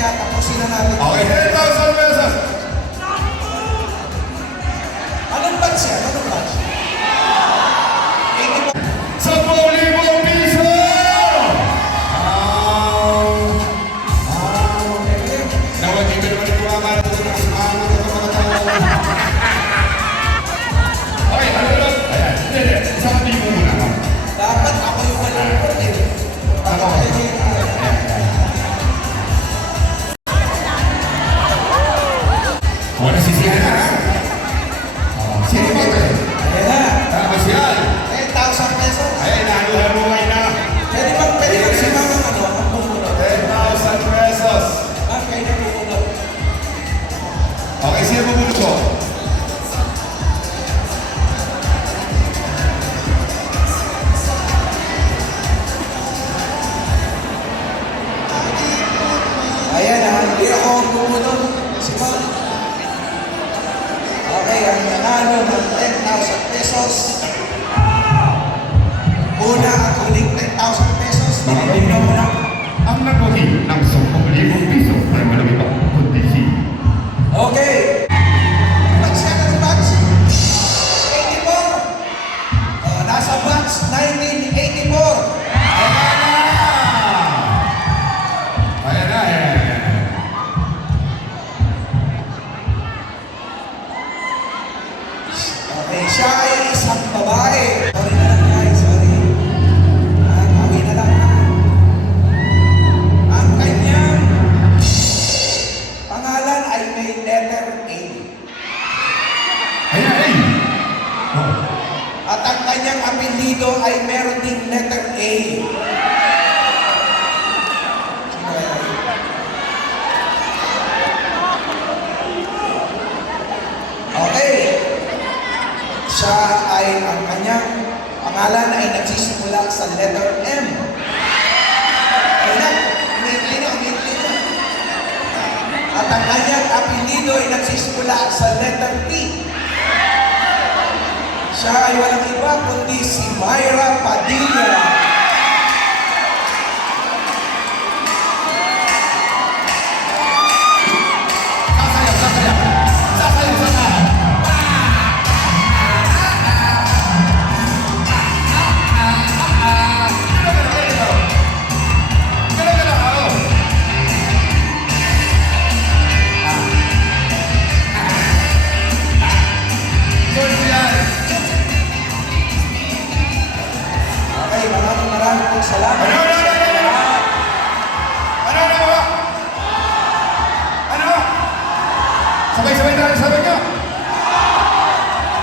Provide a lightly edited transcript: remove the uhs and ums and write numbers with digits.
kaya tapusin na natin. Okay, 10,000 pesos. Anong batch yan? Anong batch? 10,000 piso! Nawa, dito naman ito mga mga tao. Okay, ano naman? Ayan, hindi. Isang libo muna. Dapat ako yung malungkot eh. Ako. Wala sisihan na, ha? Sino ba ito? Ayan na. Tapos yan. 10,000 pesos. Ayan, naluhaluhay na. Pwede bang si mga ano, ang pumunod? 10,000 pesos. Ma'am, kayo na pumunod. Okay, sino bubulog ko? Ayan na, hindi ako ang pumunod. Si ma'am. Okay, ang nanalo ng 10,000 pesos. Una at huling 10,000 pesos. Tinignan mo na. Ang nakuhi ng 10,000 piso ay malaki pa, kundi si... Okay. Batch yan ang batch. 84. Nasa batch 1984. Ayan na, ayan. Okay, siya ay isang babae. Sorry na lang guys, sorry. Bawi na lang. Ang kanyang pangalan ay may letter A. Ayan, ay! Oh. At ang kanyang apelyido ay meron ding letter A. Sino kaya yun? Okay. Siya ay ang kanyang pangalan ay nagsisimula sa letter M. Ayun na, umiikli na. At ang kanyang apelyido ay nagsisimula sa letter P. Siya ay walang iba kundi si Myra Padilla.